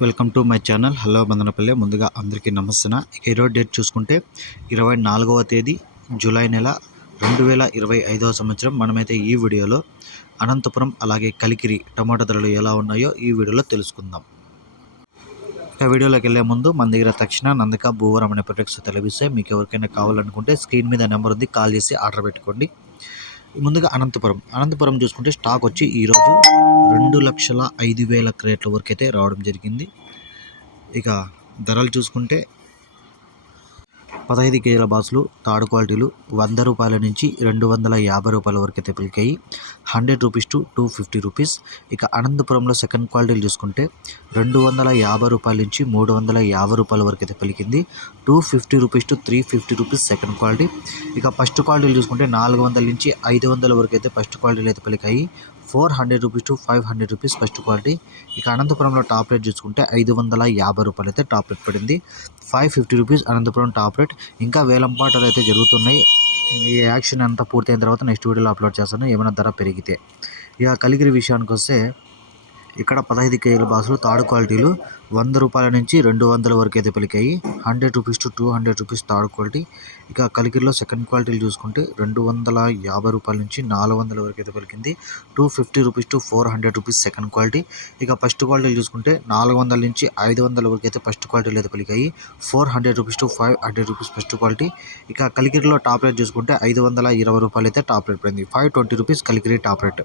Welcome to my channel hello Bandhanapalle. ముందుగా అందరికీ నమస్తే. ఈరోజు డేట్ చూసుకుంటే ఇరవై నాలుగవ తేదీ జూలై నెల రెండు వేల ఇరవై ఐదవ సంవత్సరం. మనమైతే ఈ వీడియోలో అనంతపురం అలాగే కలికిరి టమాటా ధరలు ఎలా ఉన్నాయో ఈ వీడియోలో తెలుసుకుందాం. ఇక వీడియోలోకి వెళ్ళే ముందు మన దగ్గర తక్షణ నందక భూవరం అనే ప్రొడక్ట్స్ తెలిపిస్తే మీకు ఎవరికైనా కావాలనుకుంటే స్క్రీన్ మీద నెంబర్ ఉంది కాల్ చేసి ఆర్డర్ పెట్టుకోండి. ముందుగా అనంతపురం. అనంతపురం చూసుకుంటే స్టాక్ వచ్చి ఈరోజు రెండు లక్షల ఐదు వేల క్రేట్ల వరకు అయితే రావడం జరిగింది. ఇక ధరలు చూసుకుంటే పదహైదు కేజీల బాక్సులు థర్డ్ క్వాలిటీలు వంద రూపాయల నుంచి రెండు వందల యాభై రూపాయల వరకు అయితే పిలికాయి. Hundred rupees to two fifty rupees. ఇక అనంతపురంలో సెకండ్ క్వాలిటీలు చూసుకుంటే రెండు వందల యాభై రూపాయల నుంచి మూడు వందల యాభై రూపాయల వరకు అయితే పలికింది. Two fifty rupees to three fifty rupees second quality. ఇక ఫస్ట్ క్వాలిటీలు చూసుకుంటే నాలుగు వందల నుంచి ఐదు వందల వరకు అయితే ఫస్ట్ క్వాలిటీలు అయితే పలికాయి. Four hundred rupees to five hundred rupees first quality. ఇక అనంతపురంలో టాప్ రేట్ చూసుకుంటే ఐదు వందల యాభై రూపాయలు అయితే టాప్ రేట్ పడింది. Five fifty rupees Anantapuram top rate. ఇంకా వేలంపాటలు అయితే జరుగుతున్నాయి. ఈ యాక్షన్ అంతా పూర్తయిన తర్వాత నెక్స్ట్ వీడియోలో అప్లోడ్ చేస్తాను ఏమైనా ధర పెరిగితే. ఇక కలిగిరి విషయానికి వస్తే ఇక్కడ పదహైదు కేజీల బాక్సులు తాడు క్వాలిటీలు వంద రూపాయల నుంచి రెండు వందల వరకు అయితే పలికాయి. Hundred rupees to two hundred rupees తాడు క్వాలిటీ. ఇక కలికిరిలో సెకండ్ క్వాలిటీలు చూసుకుంటే రెండు వందల యాభై రూపాయల నుంచి నాలుగు వందల వరకు అయితే పలికింది. Two fifty rupees to four hundred rupees second quality. ఇక ఫస్ట్ క్వాలిటీలు చూసుకుంటే నాలుగు వందల నుంచి ఐదు వందల వరకు అయితే ఫస్ట్ క్వాలిటీలు అయితే పలికాయి. Four hundred rupees to five hundred rupees first quality. ఇక కలికిరిలో టాప్ రేట్ చూసుకుంటే ఐదు వందల ఇరవై రూపాయలు అయితే టాప్ రేట్ పడింది. Five twenty rupees Kalikiri top rate.